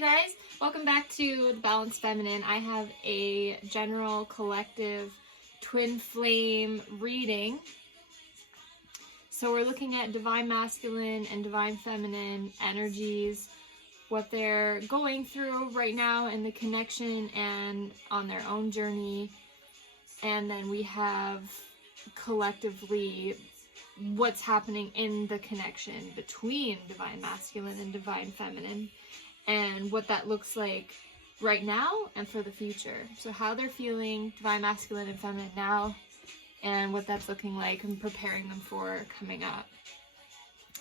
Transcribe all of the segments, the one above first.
Hey guys, welcome back to the Balanced Feminine. I have a general collective twin flame reading. So we're looking at divine masculine and divine feminine energies, what they're going through right now in the connection and on their own journey. And then we have collectively what's happening in the connection between divine masculine and divine feminine, and what that looks like right now and for the future. So how they're feeling, divine masculine and feminine now, and what that's looking like and preparing them for coming up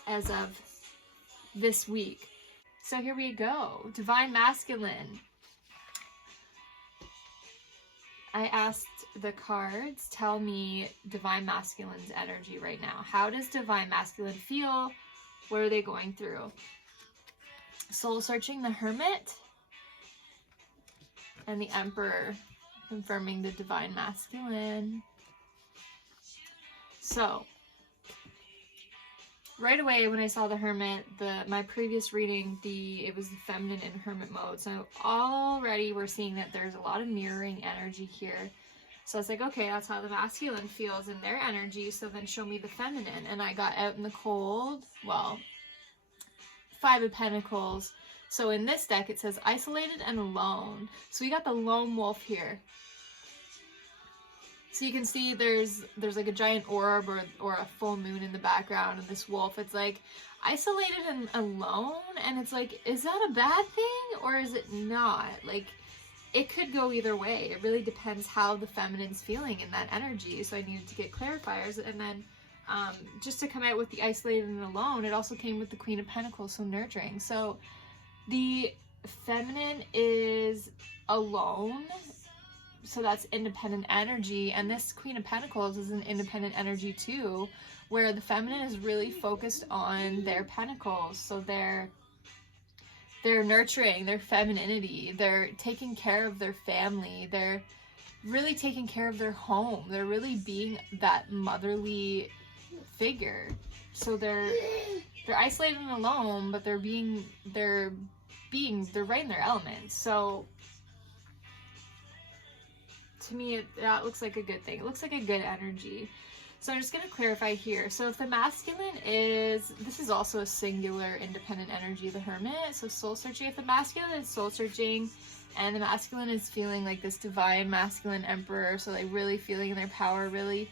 as of this week. So here we go. Divine masculine. I asked the cards, tell me divine masculine's energy right now. How does divine masculine feel? What are they going through? Soul searching, the Hermit, and the Emperor, confirming the divine masculine. So, right away when I saw the Hermit, my previous reading, it was the feminine in Hermit mode. So already we're seeing that there's a lot of mirroring energy here. So I was like, okay, that's how the masculine feels in their energy. So then show me the feminine. And I got out in the cold, well, 5 of Pentacles. So in this deck, it says isolated and alone. So we got the lone wolf here. So you can see there's like a giant orb or a full moon in the background, and this wolf, it's like isolated and alone. And it's like, is that a bad thing or is it not? Like, it could go either way. It really depends how the feminine's feeling in that energy. So I needed to get clarifiers. And then just to come out with the isolated and alone, it also came with the Queen of Pentacles, so nurturing. So the feminine is alone, so that's independent energy, and this Queen of Pentacles is an independent energy too, where the feminine is really focused on their pentacles. So they're nurturing their femininity, they're taking care of their family, they're really taking care of their home, they're really being that motherly figure. So they're isolated and alone, but they're right in their element. So to me, that looks like a good thing. It looks like a good energy. So I'm just going to clarify here. So if the masculine this is also a singular independent energy, the Hermit. So soul searching, if the masculine is soul searching and the masculine is feeling like this divine masculine emperor, so like really feeling their power, really,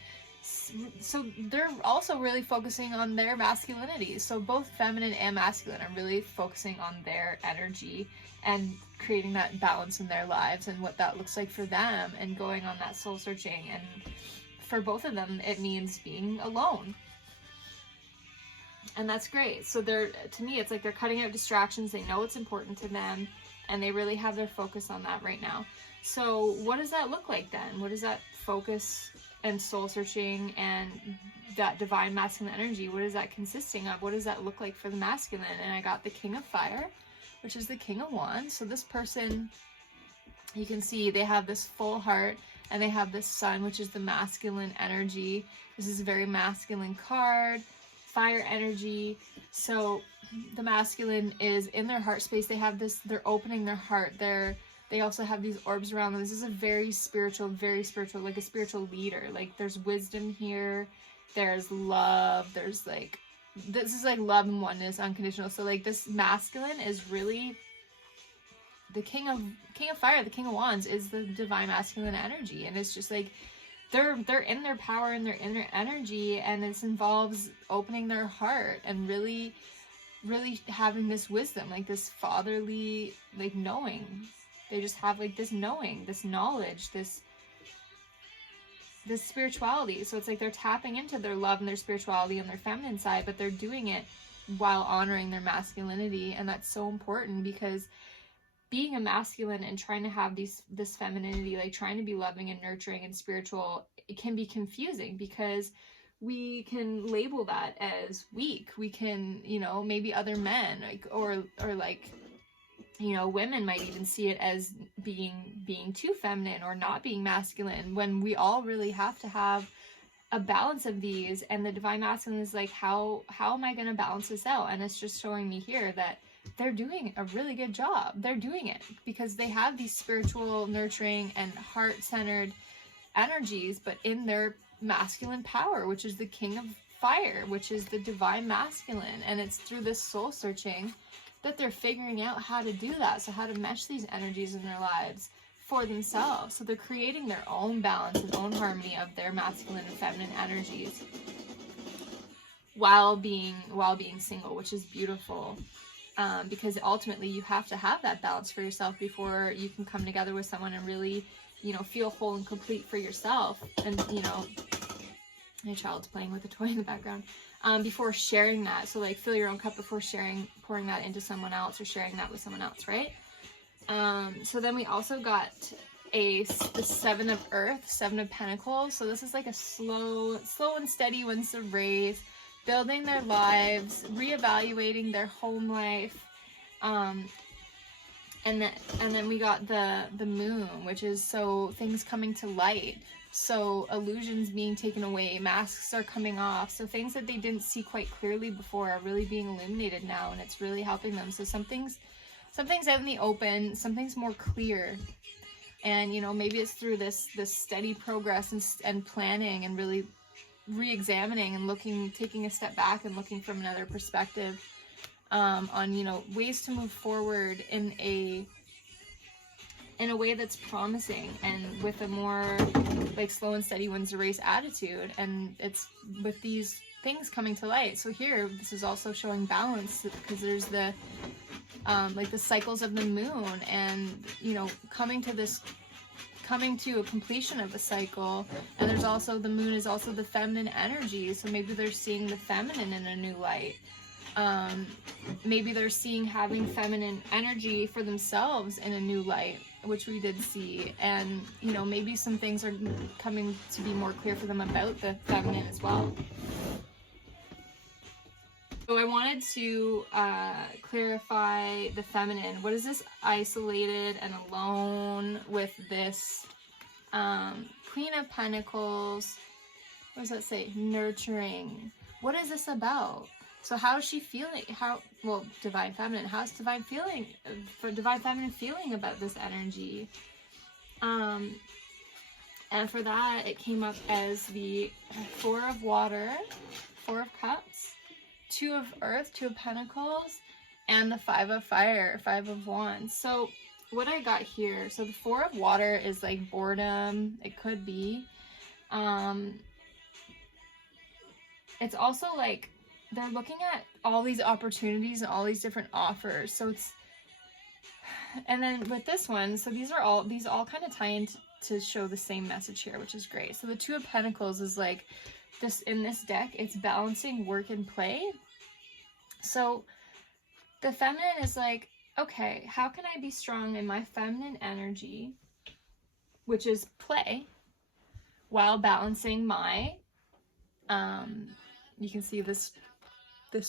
so they're also really focusing on their masculinity. So both feminine and masculine are really focusing on their energy and creating that balance in their lives and what that looks like for them and going on that soul searching. And for both of them, it means being alone. And that's great. So to me, it's like they're cutting out distractions. They know it's important to them and they really have their focus on that right now. So what does that look like then? What does that focus and soul searching and that divine masculine energy, what is that consisting of? What does that look like for the masculine? And I got the King of Fire, which is the King of Wands. So this person, you can see they have this full heart and they have this sun, which is the masculine energy. This is a very masculine card, fire energy. So the masculine is in their heart space. They have this, they're opening their heart. They also have these orbs around them. This is a very spiritual, like a spiritual leader. Like there's wisdom here. There's love. There's like, this is like love and oneness, unconditional. So like this masculine is really the King of Fire, the King of Wands is the divine masculine energy. And it's just like, they're in their power and their inner energy. And this involves opening their heart and really, really having this wisdom, like this fatherly, like knowing. They just have like this knowing, this knowledge, this spirituality. So it's like they're tapping into their love and their spirituality on their feminine side, but they're doing it while honoring their masculinity. And that's so important, because being a masculine and trying to have this femininity, like trying to be loving and nurturing and spiritual, it can be confusing because we can label that as weak. We can, maybe other men or women might even see it as being too feminine or not being masculine, when we all really have to have a balance of these. And the divine masculine is like, how am I going to balance this out? And it's just showing me here that they're doing a really good job. They're doing it because they have these spiritual, nurturing, and heart-centered energies, but in their masculine power, which is the king of fire, which is the divine masculine. And it's through this soul searching that they're figuring out how to do that. So how to mesh these energies in their lives for themselves. So they're creating their own balance and own harmony of their masculine and feminine energies while being single, which is beautiful. Because ultimately you have to have that balance for yourself before you can come together with someone and really, you know, feel whole and complete for yourself. And, you know, my child's playing with a toy in the background. Before sharing that. So like fill your own cup before pouring that into someone else or sharing that with someone else, right? So then we also got the 7 of Earth, 7 of Pentacles. So this is like a slow and steady wins the race, building their lives, reevaluating their home life. And then we got the Moon, which is so things coming to light. So illusions being taken away, masks are coming off. So things that they didn't see quite clearly before are really being illuminated now, and it's really helping them. So something's out in the open, something's more clear. And, you know, maybe it's through this steady progress and planning and really re-examining and taking a step back and looking from another perspective on, you know, ways to move forward in a way that's promising and with a more like slow and steady wins the race attitude. And it's with these things coming to light. So here, this is also showing balance because there's the like the cycles of the moon and, you know, coming to a completion of a cycle. And there's also the moon is also the feminine energy. So maybe they're seeing the feminine in a new light. Maybe they're seeing having feminine energy for themselves in a new light, which we did see. And, you know, maybe some things are coming to be more clear for them about the feminine as well. So I wanted to clarify the feminine. What is this isolated and alone with this Queen of Pentacles? What does that say? Nurturing. What is this about? So how is she feeling? Divine Feminine. How's Divine Feminine feeling about this energy? And for that, it came up as the 4 of Water, 4 of Cups, 2 of Earth, 2 of Pentacles, and the 5 of Fire, 5 of Wands. So what I got here, so the 4 of Water is like boredom. It could be. It's also like they're looking at all these opportunities and all these different offers. So it's, and then with this one, so these all kind of tie in to show the same message here, which is great. So the 2 of Pentacles is like this in this deck, it's balancing work and play. So the feminine is like, okay, how can I be strong in my feminine energy, which is play, while balancing my, you can see this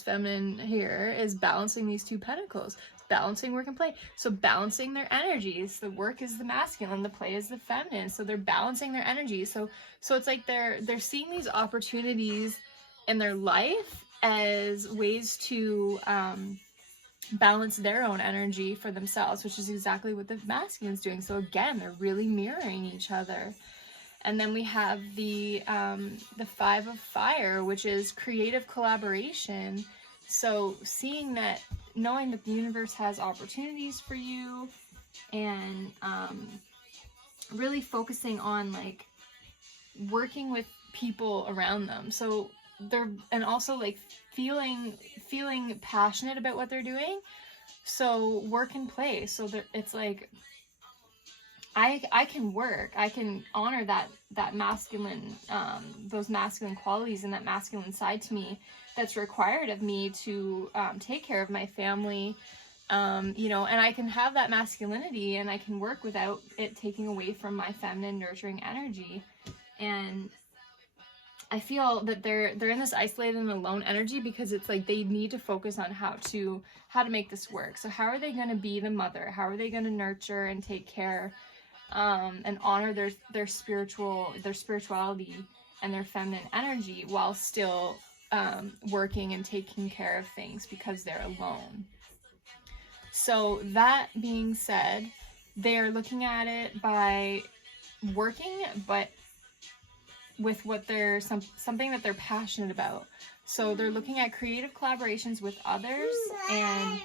feminine here is balancing these 2 pentacles, balancing work and play. So balancing their energies. The work is the masculine, the play is the feminine. So they're balancing their energies. So it's like they're seeing these opportunities in their life as ways to balance their own energy for themselves, which is exactly what the masculine's doing. So again, they're really mirroring each other. And then we have the 5 of Fire, which is creative collaboration. So seeing that, knowing that the universe has opportunities for you, and really focusing on like working with people around them. So and also like feeling passionate about what they're doing. So work and play. So it's like, I can work, I can honor that masculine, those masculine qualities and that masculine side to me that's required of me to take care of my family, you know, and I can have that masculinity and I can work without it taking away from my feminine nurturing energy. And I feel that they're in this isolated and alone energy because it's like they need to focus on how to make this work. So how are they going to be the mother? How are they going to nurture and take care and honor their spirituality and their feminine energy while still working and taking care of things because they're alone. So that being said, they're looking at it by working, but with what they're something that they're passionate about. So they're looking at creative collaborations with others, and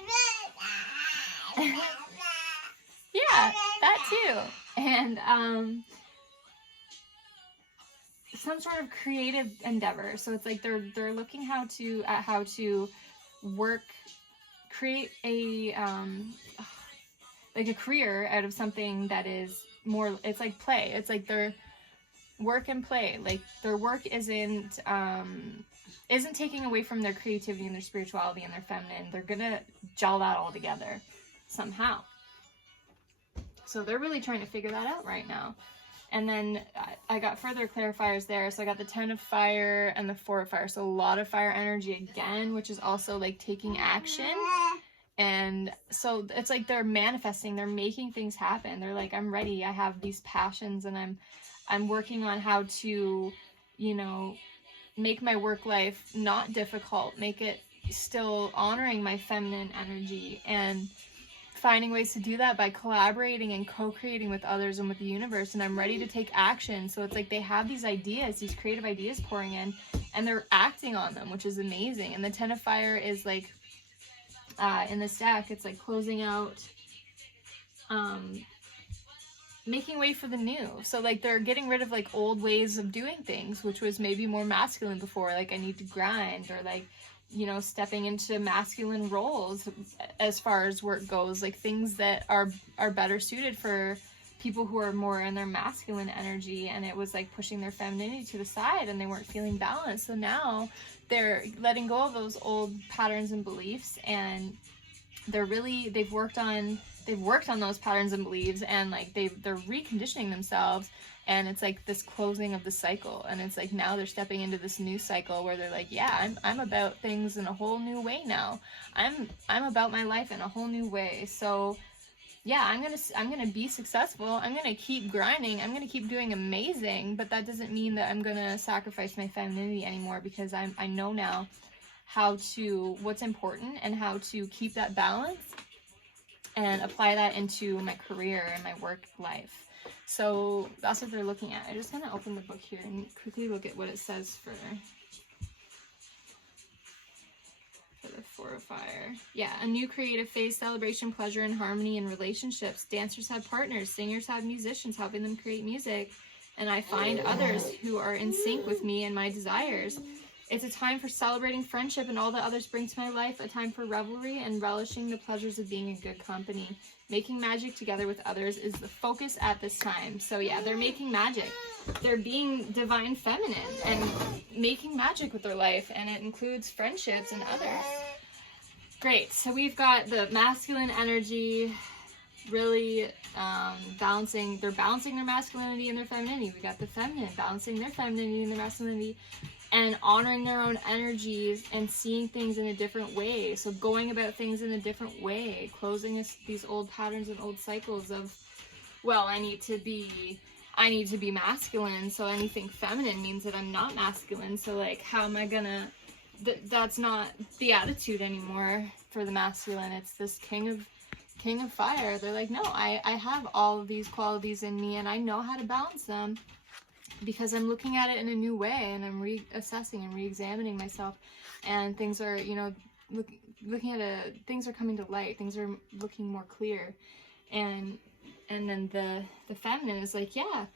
yeah, that too. And some sort of creative endeavor. So it's like they're looking how to work, create a like a career out of something that is more, it's like play. It's like their work and play. Like their work isn't taking away from their creativity and their spirituality and their feminine. They're gonna gel that all together somehow. So they're really trying to figure that out right now. And then I got further clarifiers there. So I got the 10 of fire and the 4 of fire. So a lot of fire energy again, which is also like taking action. And so it's like they're manifesting, they're making things happen. They're like, I'm ready. I have these passions, and I'm working on how to, you know, make my work life not difficult, make it still honoring my feminine energy, and finding ways to do that by collaborating and co-creating with others and with the universe. And I'm ready to take action. So it's like they have these ideas, these creative ideas pouring in, and they're acting on them, which is amazing. And the 10 of fire is like, in this deck, it's like closing out, making way for the new. So like they're getting rid of like old ways of doing things, which was maybe more masculine before, like I need to grind, or like, you know, stepping into masculine roles as far as work goes, like things that are better suited for people who are more in their masculine energy. And it was like pushing their femininity to the side, and they weren't feeling balanced. So now they're letting go of those old patterns and beliefs, and they've worked on those patterns and beliefs, and like they're reconditioning themselves. And it's like this closing of the cycle, and it's like now they're stepping into this new cycle where they're like, yeah, I'm about things in a whole new way now. I'm about my life in a whole new way. So yeah, I'm gonna be successful. I'm gonna keep grinding. I'm gonna keep doing amazing. But that doesn't mean that I'm gonna sacrifice my femininity anymore, because I know now what's important and how to keep that balance and apply that into my career and my work life. So that's what they're looking at. I'm just gonna open the book here and quickly look at what it says for the 4 of fire. Yeah, a new creative phase, celebration, pleasure, and harmony in relationships. Dancers have partners, singers have musicians helping them create music, and I find others who are in sync with me and my desires. It's a time for celebrating friendship and all that others bring to my life, a time for revelry and relishing the pleasures of being in good company. Making magic together with others is the focus at this time. So yeah, they're making magic. They're being divine feminine and making magic with their life, and it includes friendships and others. Great. So we've got the masculine energy really balancing. They're balancing their masculinity and their femininity. We got the feminine balancing their femininity and their masculinity, and honoring their own energies and seeing things in a different way. So going about things in a different way, closing these old patterns and old cycles of, well, I need to be masculine, so anything feminine means that I'm not masculine. So like, how am I gonna, that's not the attitude anymore for the masculine. It's this king of fire. They're like, no, I have all of these qualities in me, and I know how to balance them, because I'm looking at it in a new way, and I'm reassessing and re-examining myself, and things are, you know, looking at things are coming to light, things are looking more clear. And then the feminine is like, yeah,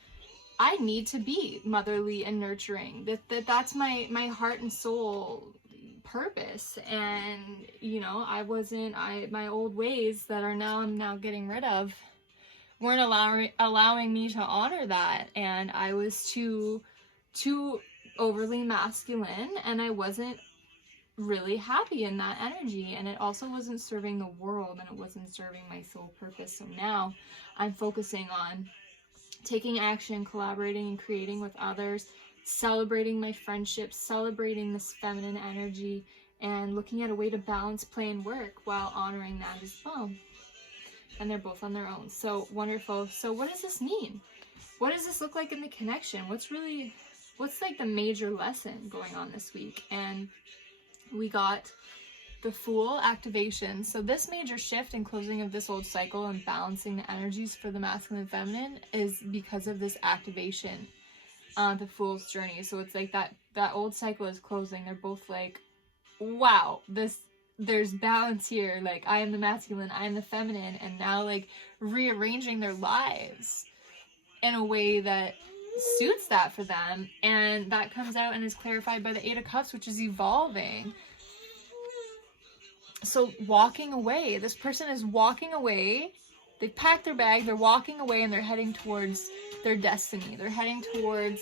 I need to be motherly and nurturing. That's my heart and soul purpose. And you know, my old ways that I'm now getting rid of weren't allowing me to honor that, and I was too overly masculine, and I wasn't really happy in that energy, and it also wasn't serving the world, and it wasn't serving my soul purpose. So now I'm focusing on taking action, collaborating and creating with others, celebrating my friendships, celebrating this feminine energy, and looking at a way to balance play and work while honoring that as well. And they're both on their own. So wonderful. So what does this mean? What does this look like in the connection? What's like the major lesson going on this week? And we got the Fool activation. So this major shift and closing of this old cycle and balancing the energies for the masculine and feminine is because of this activation on the Fool's journey. So it's like that old cycle is closing. They're both like, wow, there's balance here. Like, I am the masculine, I am the feminine, and now like rearranging their lives in a way that suits that for them. And that comes out and is clarified by the Eight of Cups, which is evolving. So walking away, this person is walking away. They've packed their bag, they're walking away, and they're heading towards their destiny. They're heading towards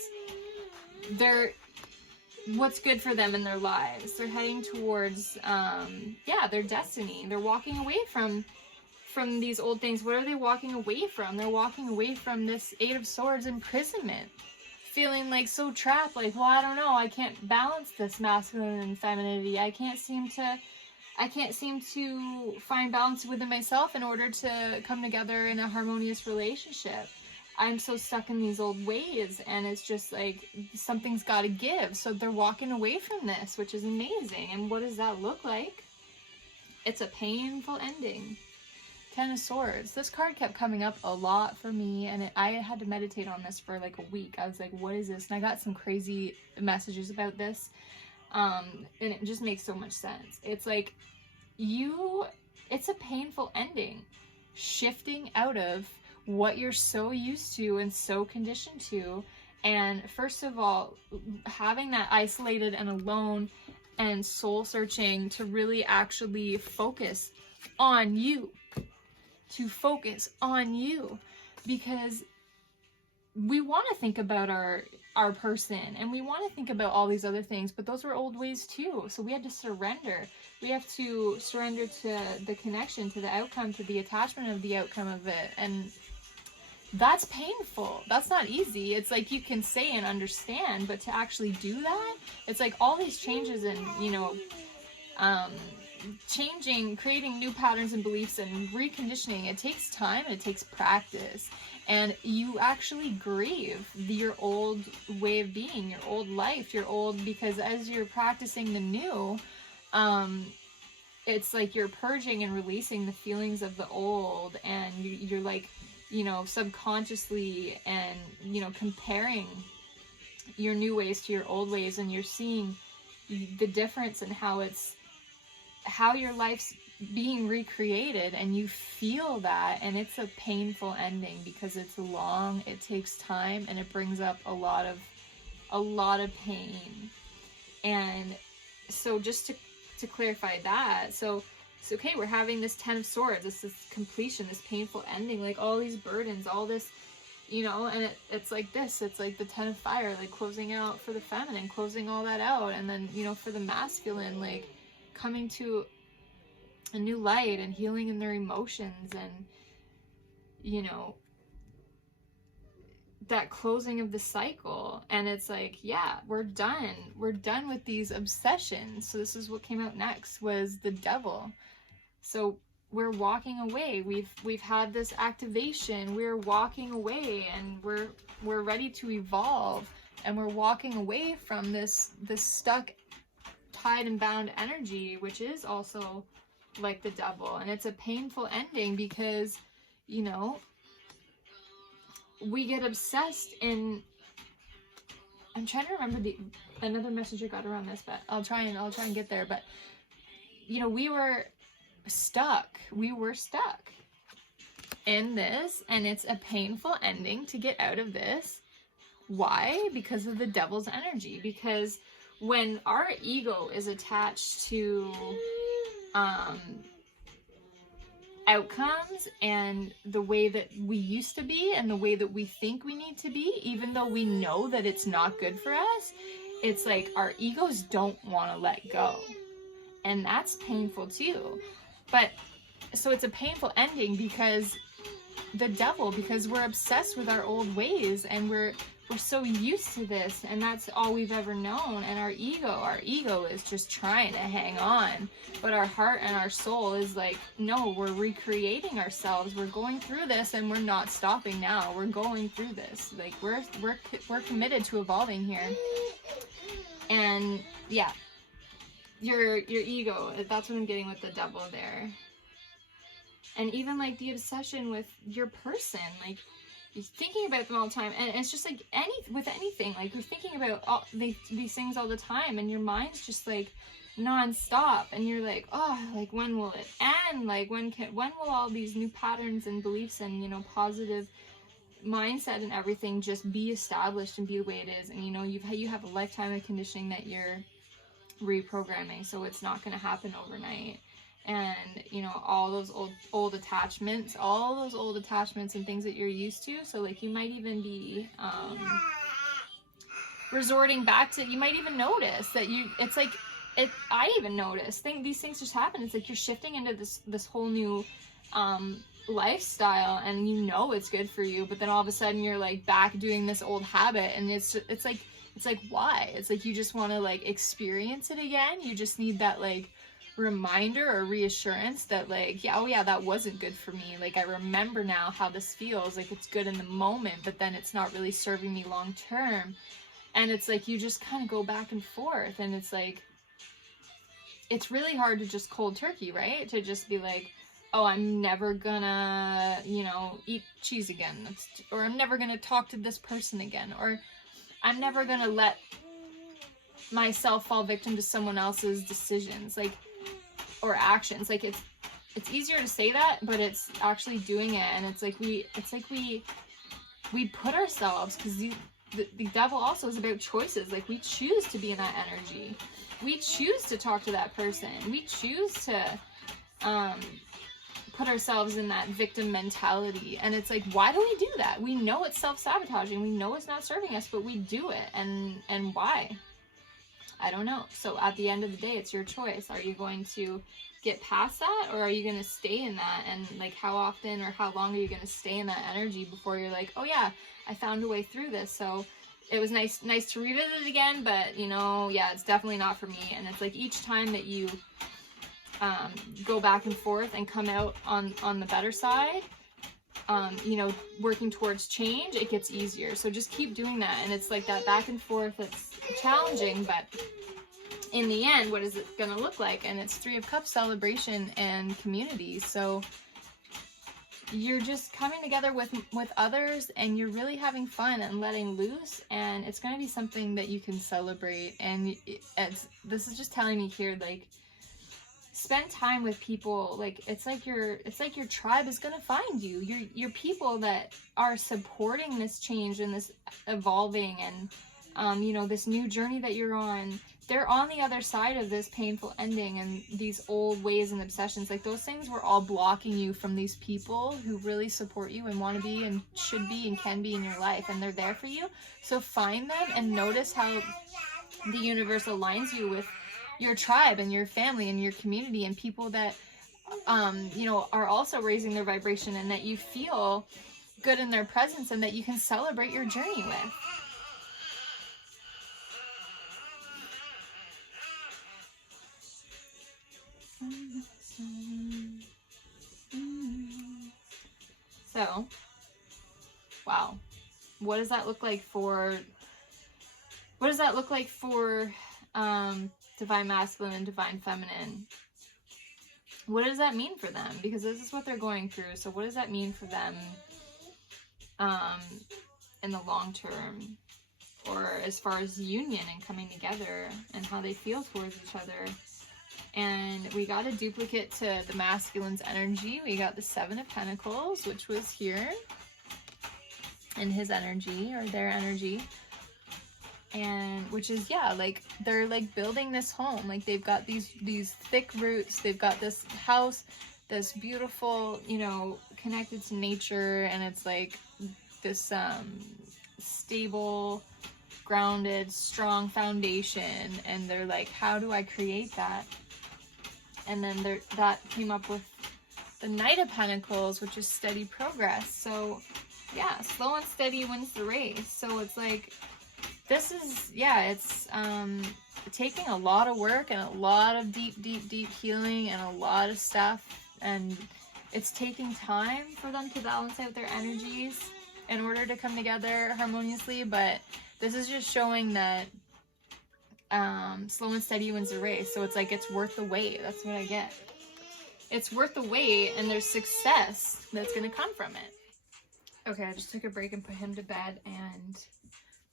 what's good for them in their lives. They're heading towards their destiny. They're walking away from these old things. What are they walking away from? They're walking away from this Eight of Swords imprisonment, feeling like so trapped, like, well, I don't know, I can't balance this masculine and femininity. I can't seem to find balance within myself in order to come together in a harmonious relationship. I'm so stuck in these old ways, and it's just like something's got to give. So they're walking away from this, which is amazing. And what does that look like? It's a painful ending. Ten of Swords. This card kept coming up a lot for me, and I had to meditate on this for like a week. I was like, what is this? And I got some crazy messages about this. And it just makes so much sense. It's like it's a painful ending. Shifting out of what you're so used to and so conditioned to. And first of all, having that isolated and alone and soul searching to really actually focus on you. To focus on you. Because we want to think about our person, and we want to think about all these other things, but those were old ways too. So we had to surrender. We have to surrender to the connection, to the outcome, to the attachment of the outcome of it. And that's painful. That's not easy. It's like you can say and understand, but to actually do that, it's like all these changes and, changing, creating new patterns and beliefs and reconditioning, it takes time and it takes practice. And you actually grieve your old way of being, your old life, because as you're practicing the new, it's like you're purging and releasing the feelings of the old, and you're like, subconsciously and, comparing your new ways to your old ways, and you're seeing the difference in how your life's being recreated, and you feel that, and it's a painful ending because it's long, it takes time, and it brings up a lot of pain. And so just to clarify that, so it's okay, we're having this Ten of Swords, this completion, this painful ending, like all these burdens, all this, and it's like this, it's like the Ten of Fire, like closing out for the feminine, closing all that out, and then, for the masculine, like coming to a new light and healing in their emotions, and that closing of the cycle. And it's like, yeah, we're done with these obsessions. So this is what came out next, was the Devil. So we're walking away. We've had this activation, we're walking away, and we're ready to evolve, and we're walking away from this stuck, tied and bound energy, which is also like the Devil. And it's a painful ending because we get obsessed in, I'm trying to remember another message I got around this, but I'll try and get there. But we were stuck in this, and it's a painful ending to get out of this. Why? Because of the Devil's energy. Because when our ego is attached to outcomes and the way that we used to be and the way that we think we need to be, even though we know that it's not good for us, it's like our egos don't want to let go. And that's painful too. But so it's a painful ending because because we're obsessed with our old ways, and we're so used to this, and that's all we've ever known. And our ego is just trying to hang on, but our heart and our soul is like, no, we're recreating ourselves, we're going through this, and we're not stopping now, we're going through this, like we're committed to evolving here. And yeah, your ego, that's what I'm getting with the devil there. And even like the obsession with your person, like you're thinking about them all the time, and it's just like with anything, like you're thinking about these things all the time, and your mind's just like non-stop, and you're like, oh, like when will it end? Like when will all these new patterns and beliefs and, you know, positive mindset and everything just be established and be the way it is? And you know, you have a lifetime of conditioning that you're reprogramming, so it's not going to happen overnight. And you know, all those old attachments, and things that you're used to, so like you might even be resorting back to, you might even notice that I even notice these things just happen. It's like you're shifting into this whole new lifestyle, and you know it's good for you, but then all of a sudden you're like back doing this old habit, and it's like why? It's like you just want to like experience it again. You just need that like reminder or reassurance that like, yeah, oh yeah, that wasn't good for me. Like I remember now how this feels. Like it's good in the moment, but then it's not really serving me long term. And it's like you just kind of go back and forth, and it's like it's really hard to just cold turkey, right? To just be like, oh, I'm never gonna, you know, eat cheese again, or I'm never gonna talk to this person again, or I'm never gonna let myself fall victim to someone else's decisions, like, or actions. Like it's easier to say that, but it's actually doing it. And it's like we put ourselves, because the devil also is about choices. Like we choose to be in that energy, we choose to talk to that person, we choose to put ourselves in that victim mentality. And it's like, why do we do that? We know it's self-sabotaging, we know it's not serving us, but we do it. And why? I don't know. So at the end of the day, it's your choice. Are you going to get past that, or are you going to stay in that? And like, how often or how long are you going to stay in that energy before you're like, oh yeah, I found a way through this. So it was nice to revisit it again, but you know, yeah, it's definitely not for me. And it's like each time that you go back and forth and come out on the better side, you know, working towards change, it gets easier. So just keep doing that. And it's like that back and forth, it's challenging, but in the end, what is it going to look like? And it's Three of Cups celebration and community. So you're just coming together with others, and you're really having fun and letting loose, and it's going to be something that you can celebrate. And this is just telling me here, like, spend time with people. Like it's like your tribe is gonna find you. Your people that are supporting this change and this evolving and you know, this new journey that you're on. They're on the other side of this painful ending and these old ways and obsessions. Like those things were all blocking you from these people who really support you and want to be and should be and can be in your life, and they're there for you. So find them and notice how the universe aligns you with your tribe and your family and your community and people that you know, are also raising their vibration, and that you feel good in their presence, and that you can celebrate your journey with. So, wow, what does that look like for divine masculine and divine feminine? What does that mean for them? Because this is what they're going through. So what does that mean for them in the long term, or as far as union and coming together and how they feel towards each other? And we got a duplicate to the masculine's energy. We got the Seven of Pentacles, which was here in his energy, or their energy. And which is, yeah, like they're like building this home. Like they've got these thick roots. They've got this house, this beautiful, you know, connected to nature. And it's like this stable, grounded, strong foundation. And they're like, how do I create that? And then that came up with the Knight of Pentacles, which is steady progress. So yeah, slow and steady wins the race. So it's like, this is, yeah, it's taking a lot of work and a lot of deep healing and a lot of stuff. And it's taking time for them to balance out their energies in order to come together harmoniously. But this is just showing that slow and steady wins the race. So it's like, it's worth the wait. That's what I get. It's worth the wait, and there's success that's going to come from it. Okay, I just took a break and put him to bed and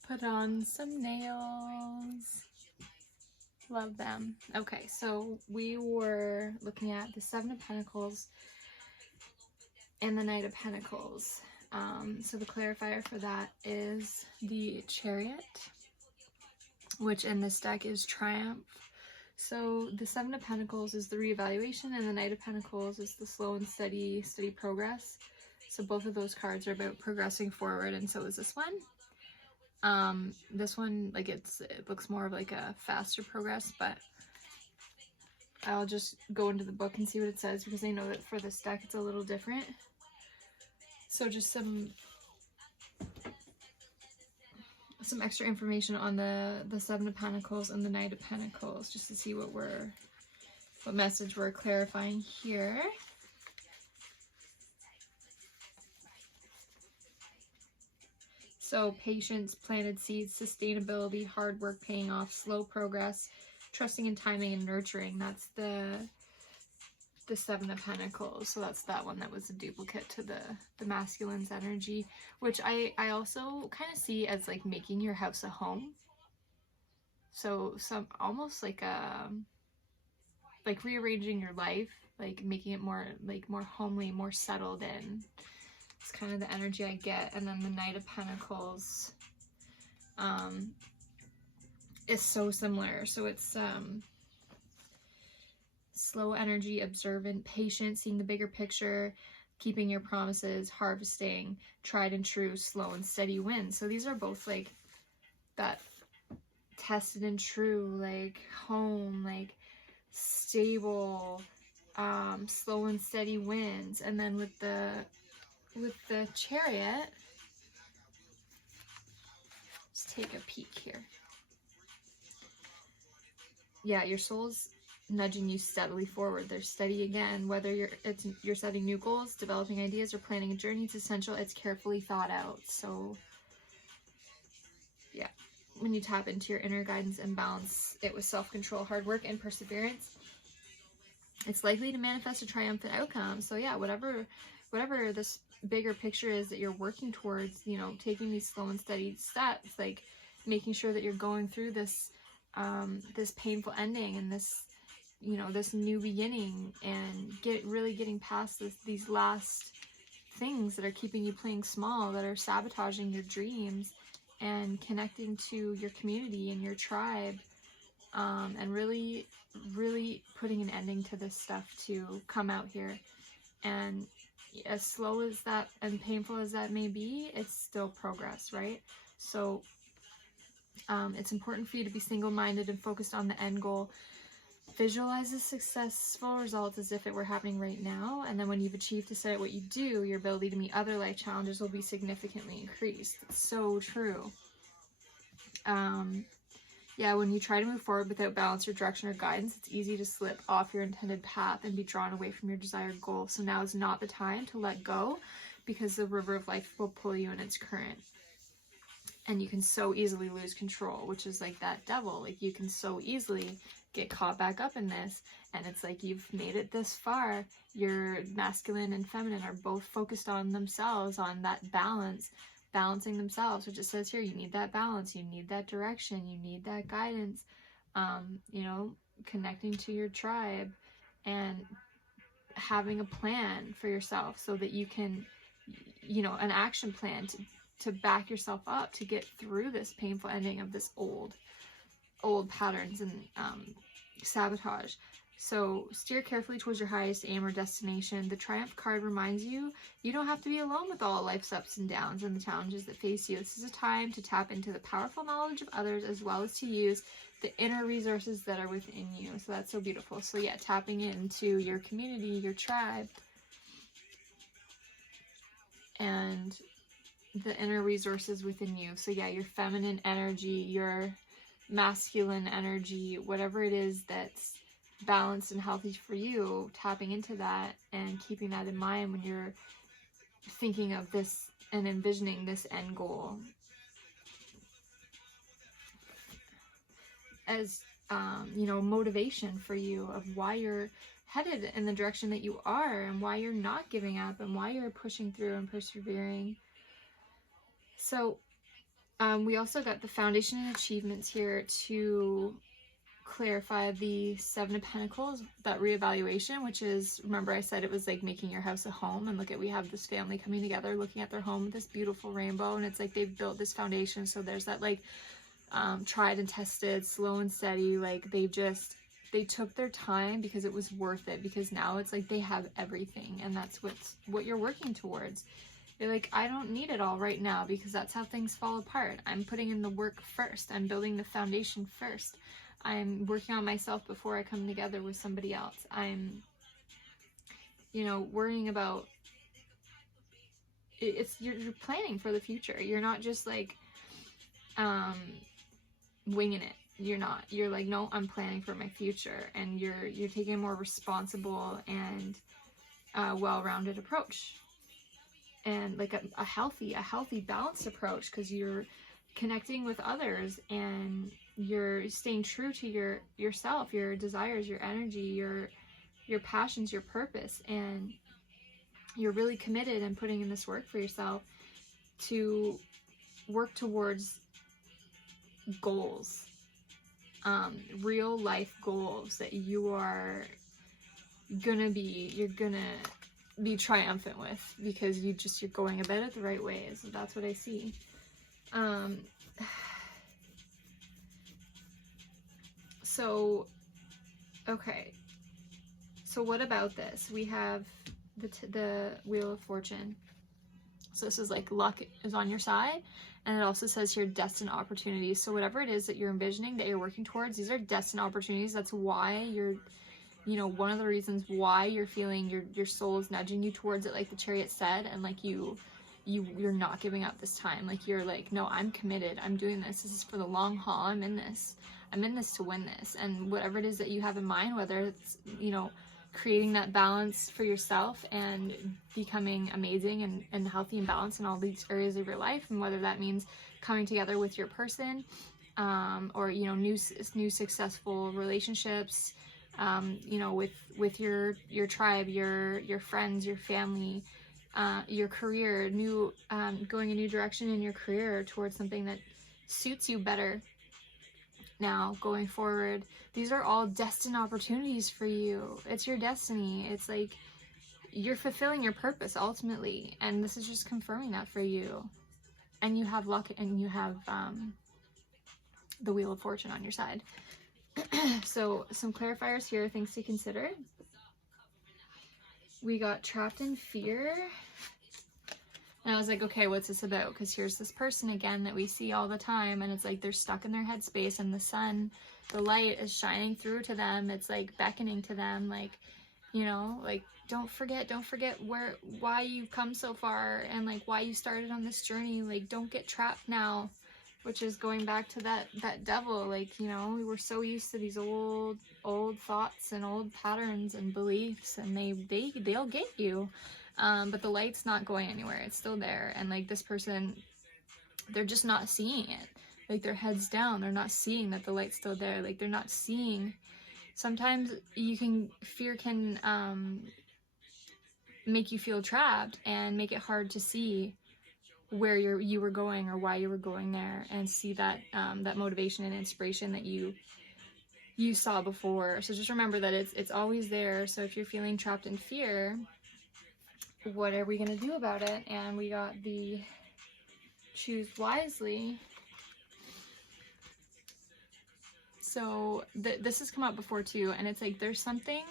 put on some nails. Love them. Okay, so we were looking at the Seven of Pentacles and the Knight of Pentacles. So the clarifier for that is the Chariot, which in this deck is Triumph. So the Seven of Pentacles is the reevaluation, and the Knight of Pentacles is the slow and steady progress. So both of those cards are about progressing forward, and so is this one. This one, like, it looks more of like a faster progress, but I'll just go into the book and see what it says, because I know that for this deck it's a little different. So just some extra information on the Seven of Pentacles and the Knight of Pentacles, just to see what message we're clarifying here. So patience, planted seeds, sustainability, hard work paying off, slow progress, trusting in timing and nurturing. That's the Seven of Pentacles. So that's that one that was a duplicate to the masculine's energy, which I also kind of see as like making your house a home. So some almost like rearranging your life, like making it more homely, more settled in. It's kind of the energy I get. And then the Knight of Pentacles is so similar. So it's slow energy, observant, patient, seeing the bigger picture, keeping your promises, harvesting, tried and true, slow and steady wins. So these are both like that tested and true, like home, like stable, slow and steady wins. And then with the Chariot, let's take a peek here. Yeah, your soul's nudging you steadily forward. They're steady again. Whether you're setting new goals, developing ideas, or planning a journey, it's essential it's carefully thought out. So yeah, when you tap into your inner guidance and balance it with self-control, hard work, and perseverance, it's likely to manifest a triumphant outcome. So yeah, whatever this bigger picture is that you're working towards, you know, taking these slow and steady steps, like making sure that you're going through this this painful ending and this, you know, this new beginning, and really getting past these last things that are keeping you playing small, that are sabotaging your dreams, and connecting to your community and your tribe, and really putting an ending to this stuff to come out here. And as slow as that and painful as that may be, it's still progress, right? So it's important for you to be single-minded and focused on the end goal. Visualize the successful results as if it were happening right now, and then when you've achieved to set out what you do, your ability to meet other life challenges will be significantly increased. It's so true. Yeah, when you try to move forward without balance or direction or guidance, it's easy to slip off your intended path and be drawn away from your desired goal. So now is not the time to let go, because the river of life will pull you in its current. And you can so easily lose control, which is like that devil. Like, you can so easily get caught back up in this, and it's like you've made it this far. Your masculine and feminine are both focused on themselves, on that balance, balancing themselves, which it says here, you need that balance, you need that direction, you need that guidance, you know, connecting to your tribe and having a plan for yourself so that you can, you know, an action plan to back yourself up to get through this painful ending of this old patterns and sabotage. So steer carefully towards your highest aim or destination. The Triumph card reminds you, you don't have to be alone with all life's ups and downs and the challenges that face you. This is a time to tap into the powerful knowledge of others, as well as to use the inner resources that are within you. So that's so beautiful. So yeah, tapping into your community, your tribe, and the inner resources within you. So yeah, your feminine energy, your masculine energy, whatever it is that's balanced and healthy for you, tapping into that and keeping that in mind when you're thinking of this and envisioning this end goal. you know, motivation for you of why you're headed in the direction that you are, and why you're not giving up, and why you're pushing through and persevering. So we also got the foundation and achievements here to clarify the Seven of Pentacles, that reevaluation, which is, remember I said it was like making your house a home, and look at, we have this family coming together looking at their home with this beautiful rainbow, and it's like they've built this foundation. So there's that like tried and tested, slow and steady, like they took their time because it was worth it, because now it's like they have everything, and that's what you're working towards. You're like, I don't need it all right now, because that's how things fall apart. I'm putting in the work first. I'm building the foundation first. I'm working on myself before I come together with somebody else. I'm, you know, worrying about it's you're planning for the future. You're not just like winging it. You're not. You're like, no, I'm planning for my future, and you're taking a more responsible and well-rounded approach, and like a healthy balanced approach, because you're connecting with others, and you're staying true to yourself, your desires, your energy, your passions, your purpose, and you're really committed and putting in this work for yourself to work towards goals, real life goals that you're gonna be triumphant with, because you're going about it the right ways. That's what I see. So, okay. So what about this? We have the Wheel of Fortune. So this is like luck is on your side, and it also says here destined opportunities. So whatever it is that you're envisioning, that you're working towards, these are destined opportunities. That's why you're, you know, one of the reasons why you're feeling your soul is nudging you towards it, like the Chariot said, and like you're not giving up this time. Like you're like, no, I'm committed. I'm doing this. This is for the long haul. I'm in this to win this. And whatever it is that you have in mind, whether it's, you know, creating that balance for yourself and becoming amazing and healthy and balanced in all these areas of your life, and whether that means coming together with your person, or, you know, new successful relationships, you know, with your tribe, your friends, your family, your career, going a new direction in your career towards something that suits you better now going forward. These are all destined opportunities for you. It's your destiny. It's like you're fulfilling your purpose ultimately, and this is just confirming that for you. And you have luck, and you have the Wheel of Fortune on your side. So some clarifiers here, things to consider. We got trapped in fear. And I was like, okay, what's this about? Because here's this person again that we see all the time, and it's like they're stuck in their headspace, and the sun, the light is shining through to them. It's like beckoning to them, like, you know, like don't forget why you've come so far, and like why you started on this journey. Like, don't get trapped now, which is going back to that devil. Like, you know, we were so used to these old thoughts and old patterns and beliefs, and they'll get you. But the light's not going anywhere. It's still there. And like this person, they're just not seeing it. Like their head's down. They're not seeing that the light's still there. Like they're not seeing. Sometimes fear can make you feel trapped and make it hard to see where you were going or why you were going there, and see that that motivation and inspiration that you saw before. So just remember that it's always there. So if you're feeling trapped in fear, what are we going to do about it? And we got the choose wisely. So this has come up before too, and it's like there's something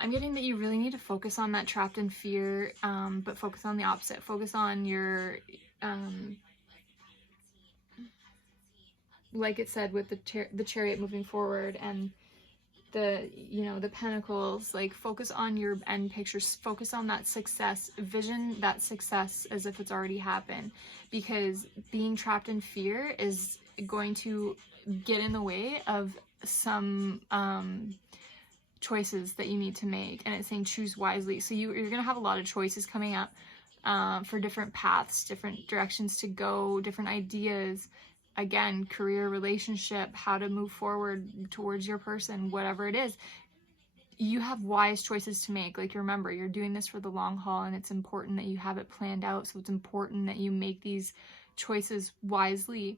I'm getting that you really need to focus on that trapped in fear, but focus on the opposite. Focus on your like it said with the Chariot moving forward, and the, you know, the Pentacles. Like focus on your end pictures, focus on that success, vision that success as if it's already happened, because being trapped in fear is going to get in the way of some choices that you need to make. And it's saying choose wisely. So you're gonna have a lot of choices coming up for different paths, different directions to go, different ideas, again, career, relationship, how to move forward towards your person, whatever it is, you have wise choices to make. Like, remember, you're doing this for the long haul, and it's important that you have it planned out. So it's important that you make these choices wisely.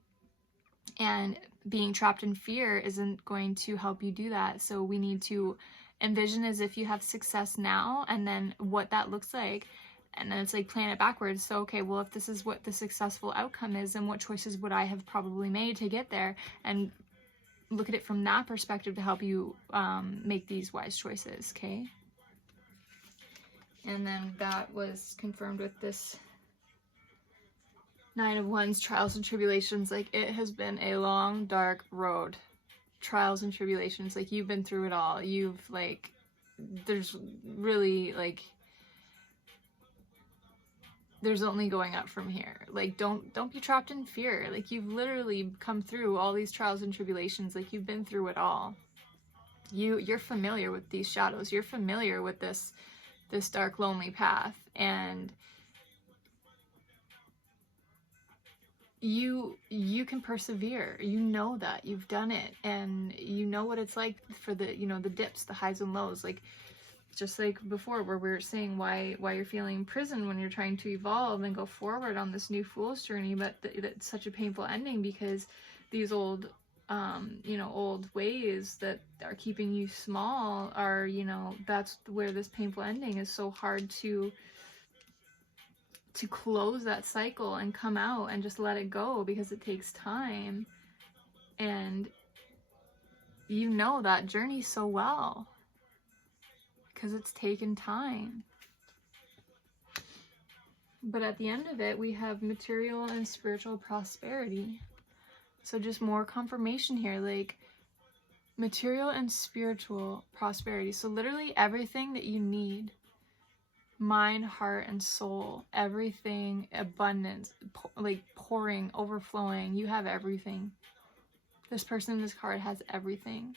And being trapped in fear isn't going to help you do that. So we need to envision as if you have success now, and then what that looks like. And then it's like plan it backwards. So, okay, well, if this is what the successful outcome is, then what choices would I have probably made to get there? And look at it from that perspective to help you make these wise choices, okay? And then that was confirmed with this Nine of Wands, trials and tribulations. Like, it has been a long, dark road. Trials and tribulations. Like, you've been through it all. You've, like, there's really, like, there's only going up from here. Like, don't be trapped in fear. Like, you've literally come through all these trials and tribulations. Like, you've been through it all. You're familiar with these shadows. You're familiar with this dark, lonely path, and you can persevere. You know that you've done it, and you know what it's like for the, you know, the dips, the highs and lows. Like, just like before, where we were saying why you're feeling prison when you're trying to evolve and go forward on this new fool's journey, but that's such a painful ending, because these old you know, old ways that are keeping you small are, you know, that's where this painful ending is so hard to close that cycle and come out and just let it go, because it takes time. And you know that journey so well, because it's taken time. But at the end of it, we have material and spiritual prosperity. So just more confirmation here, like material and spiritual prosperity. So literally everything that you need, mind, heart, and soul, everything, abundance, like pouring, overflowing. You have everything. This person in this card has everything.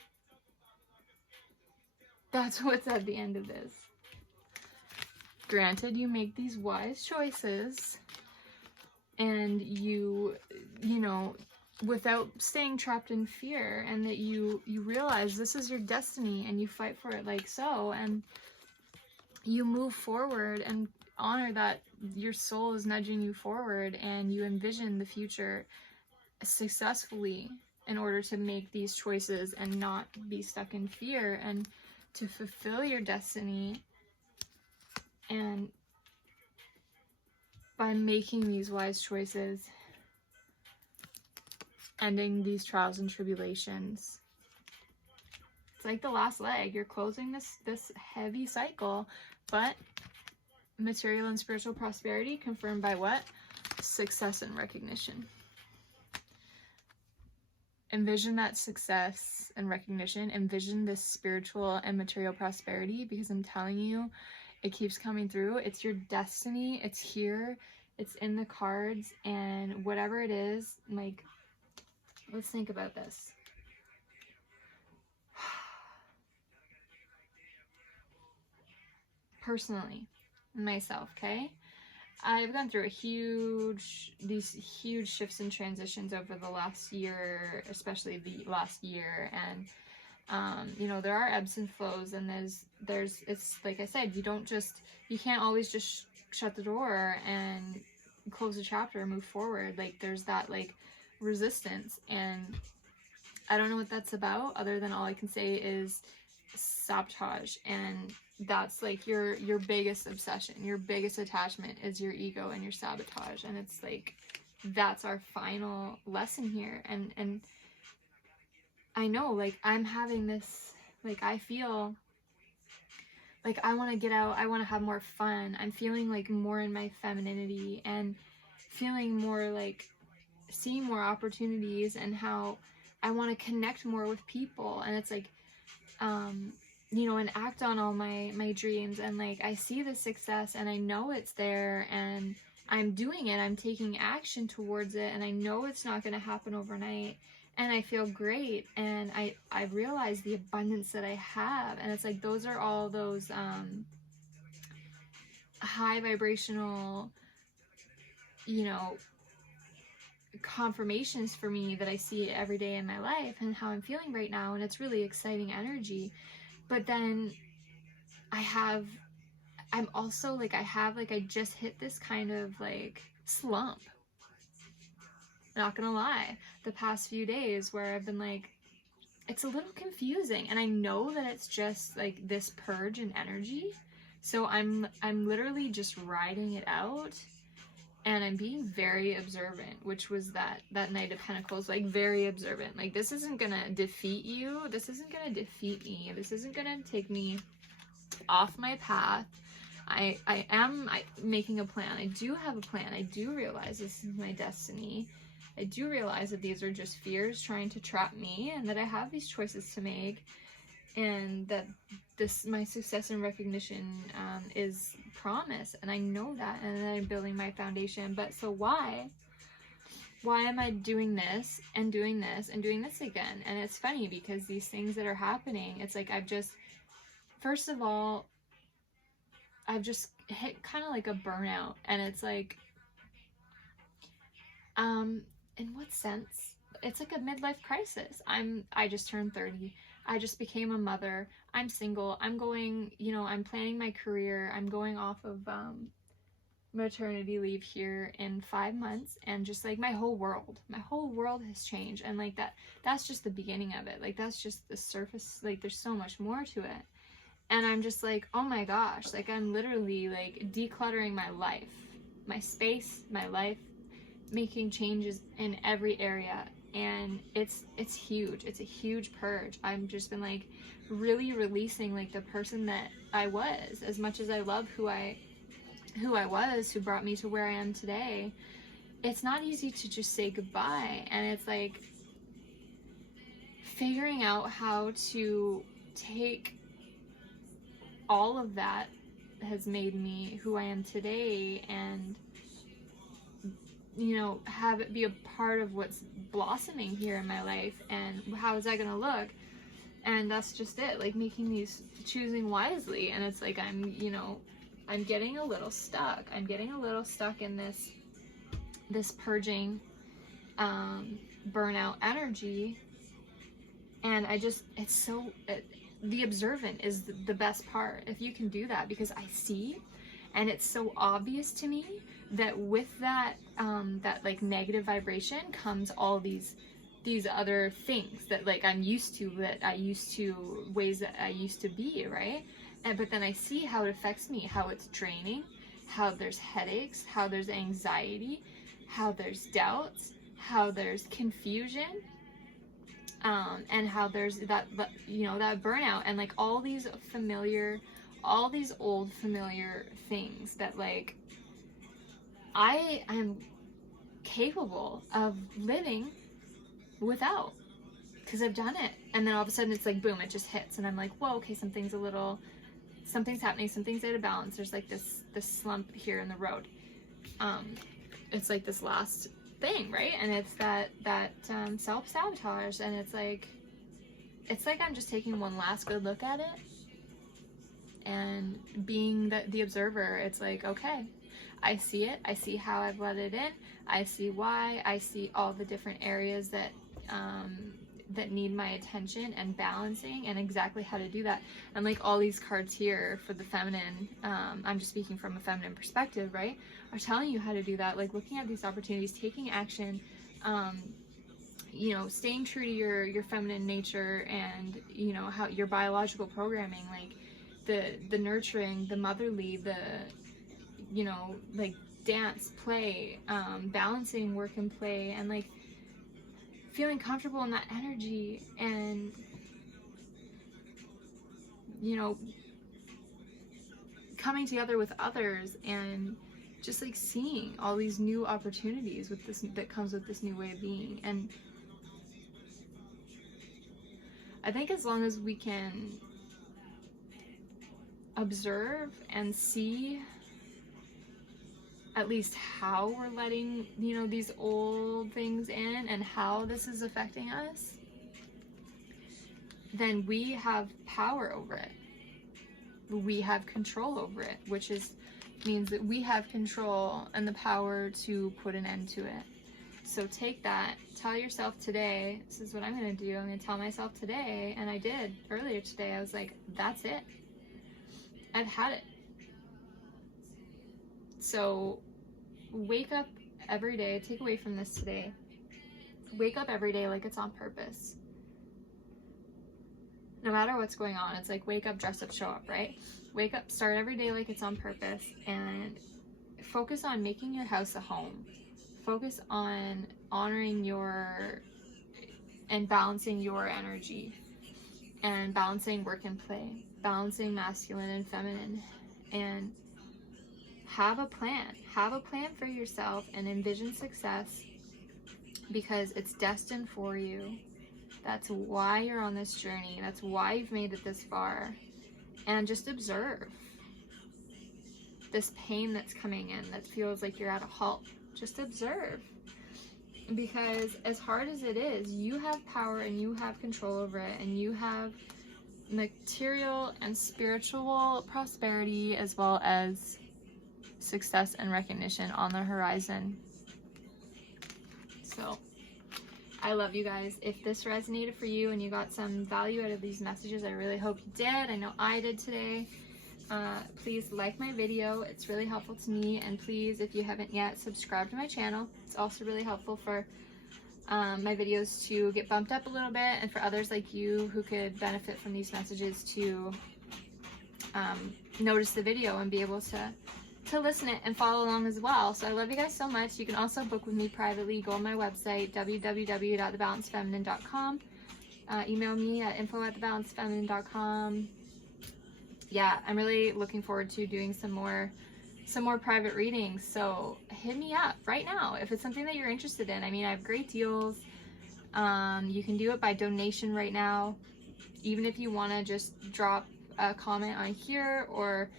That's what's at the end of this. Granted, you make these wise choices, and you know, without staying trapped in fear, and that you realize this is your destiny, and you fight for it like so, and you move forward and honor that your soul is nudging you forward, and you envision the future successfully in order to make these choices and not be stuck in fear, and to fulfill your destiny. And by making these wise choices, ending these trials and tribulations, it's like the last leg. You're closing this heavy cycle. But material and spiritual prosperity confirmed by what? Success and recognition. Envision that success and recognition. Envision this spiritual and material prosperity, because I'm telling you, it keeps coming through. It's your destiny. It's here. It's in the cards. And whatever it is, like, let's think about this. Personally, myself, okay? I've gone through these huge shifts and transitions over the last year, especially the last year. And, you know, there are ebbs and flows, and it's like I said, you can't always just shut the door and close a chapter and move forward. Like, there's that, like, resistance, and I don't know what that's about, other than all I can say is sabotage. And that's like your biggest obsession, your biggest attachment is your ego and your sabotage. And it's like, that's our final lesson here. And I know, like, I'm having this, like, I feel like I want to get out, I want to have more fun. I'm feeling like more in my femininity, and feeling more like seeing more opportunities, and how I want to connect more with people. And it's like, you know, and act on all my dreams. And like, I see the success, and I know it's there, and I'm doing it. I'm taking action towards it, and I know it's not going to happen overnight. And I feel great, and I realize the abundance that I have. And it's like, those are all those high vibrational, you know, confirmations for me that I see every day in my life and how I'm feeling right now, and it's really exciting energy. But then I'm also like, I just hit this kind of like slump, not gonna lie, the past few days, where I've been like, it's a little confusing, and I know that it's just like this purge and energy, so I'm literally just riding it out, and I'm being very observant, which was that Knight of Pentacles, like very observant. Like, this isn't gonna defeat you, this isn't gonna defeat me, this isn't gonna take me off my path. I am making a plan. I do have a plan. I do realize this is my destiny. I do realize that these are just fears trying to trap me, and that I have these choices to make, and that my success and recognition is promise, and I know that, and I'm building my foundation. But so why am I doing this and doing this and doing this again? And it's funny because these things that are happening, it's like first of all, I've just hit kind of like a burnout, and it's like, in what sense? It's like a midlife crisis. I just turned 30. I just became a mother. I'm single. I'm going, I'm planning my career. I'm going off of maternity leave here in 5 months, and just like my whole world has changed. And like that's just the beginning of it. Like, that's just the surface. Like, there's so much more to it. And I'm just like, oh my gosh, like I'm literally like decluttering my life, my space, my life, making changes in every area. And it's huge. It's a huge purge. I've just been like really releasing like the person that I was, as much as I love who I was, who brought me to where I am today. It's not easy to just say goodbye. And it's like figuring out how to take all of that has made me who I am today, and have it be a part of what's blossoming here in my life. And how is that gonna look? And that's just it, like choosing wisely. And it's like I'm getting a little stuck. I'm getting a little stuck in this purging burnout energy. And the observant is the best part, if you can do that, because I see, and it's so obvious to me that with that like negative vibration comes all these other things that like I'm used to, ways that I used to be, right? But then I see how it affects me, how it's draining, how there's headaches, how there's anxiety, how there's doubts, how there's confusion, and how there's that burnout, and like all these old familiar things that like I am capable of living without, because I've done it. And then all of a sudden it's like boom, it just hits, and I'm like, whoa, okay, something's happening, something's out of balance. There's like this slump here in the road. It's like this last thing, right? And it's that self-sabotage, and it's like I'm just taking one last good look at it and being the observer. It's like, okay, I see it, I see how I've let it in, I see why, I see all the different areas that need my attention and balancing, and exactly how to do that. And like all these cards here for the feminine, I'm just speaking from a feminine perspective, right, are telling you how to do that, like looking at these opportunities, taking action, staying true to your feminine nature, and how your biological programming, like the nurturing, the motherly, the like dance, play, balancing work and play, and like feeling comfortable in that energy, and coming together with others, and just like seeing all these new opportunities with this that comes with this new way of being. And I think as long as we can observe and see at least how we're letting these old things in, and how this is affecting us, then we have power over it. We have control over it, which means that we have control and the power to put an end to it. So take that, tell yourself today, this is what I'm going to do. I'm going to tell myself today, and I did earlier today. I was like, that's it. I've had it. So wake up every day, take away from this today. Wake up every day like it's on purpose. No matter what's going on, it's like wake up, dress up, show up, right? Wake up, start every day like it's on purpose, and focus on making your house a home. Focus on honoring and balancing your energy, and balancing work and play, balancing masculine and feminine, and have a plan. Have a plan for yourself and envision success, because it's destined for you. That's why you're on this journey. That's why you've made it this far. And just observe this pain that's coming in that feels like you're at a halt. Just observe. Because as hard as it is, you have power and you have control over it, and you have material and spiritual prosperity as well as success and recognition on the horizon. So I love you guys. If this resonated for you and you got some value out of these messages, I really hope you did. I know I did today. Please like my video. It's really helpful to me. And please, if you haven't yet, subscribe to my channel. It's also really helpful for my videos to get bumped up a little bit, and for others like you who could benefit from these messages to notice the video and be able to listen it and follow along as well. So I love you guys so much. You can also book with me privately. Go on my website, www.thebalancedfeminine.com. Email me at info@thebalancedfeminine.com. Yeah, I'm really looking forward to doing some more private readings. So hit me up right now if it's something that you're interested in. I mean, I have great deals. You can do it by donation right now. Even if you want to just drop a comment on here, or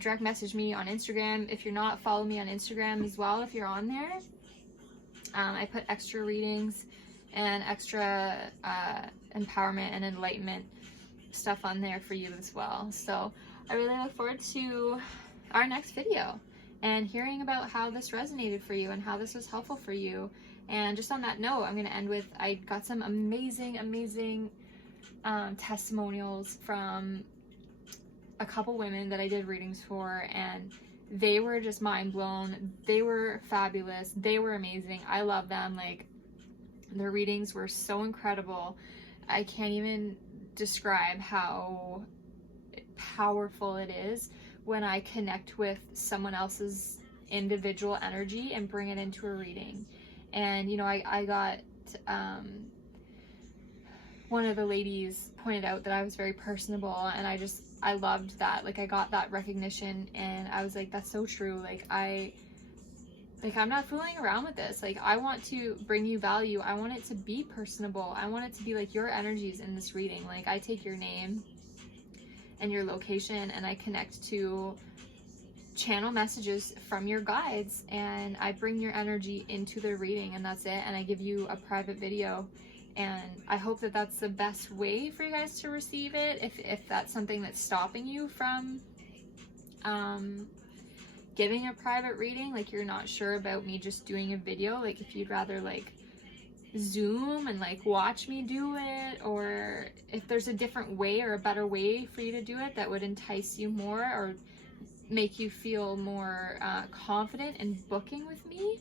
direct message me on Instagram. If you're not, follow me on Instagram as well if you're on there. I put extra readings and extra empowerment and enlightenment stuff on there for you as well. So I really look forward to our next video and hearing about how this resonated for you and how this was helpful for you. And just on that note, I'm going to end with, I got some amazing testimonials from a couple women that I did readings for, and they were just mind blown. They were fabulous. They were amazing. I love them. Like, their readings were so incredible. I can't even describe how powerful it is when I connect with someone else's individual energy and bring it into a reading. And you know, I got one of the ladies pointed out that I was very personable, and I loved that. Like, I got that recognition, and I was like, that's so true. Like, I'm not fooling around with this. Like, I want to bring you value. I want it to be personable. I want it to be like your energies in this reading. Like, I take your name and your location, and I connect to channel messages from your guides, and I bring your energy into the reading, and that's it. And I give you a private video. And I hope that that's the best way for you guys to receive it. If that's something that's stopping you from giving a private reading, like you're not sure about me just doing a video, like if you'd rather like Zoom and like watch me do it, or if there's a different way or a better way for you to do it that would entice you more or make you feel more confident in booking with me,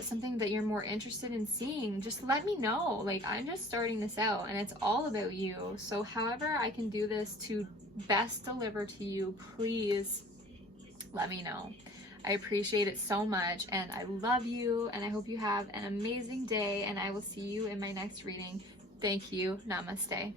something that you're more interested in seeing, just let me know. Like, I'm just starting this out and it's all about you. So however I can do this to best deliver to you, please let me know. I appreciate it so much, and I love you, and I hope you have an amazing day, and I will see you in my next reading. Thank you. Namaste.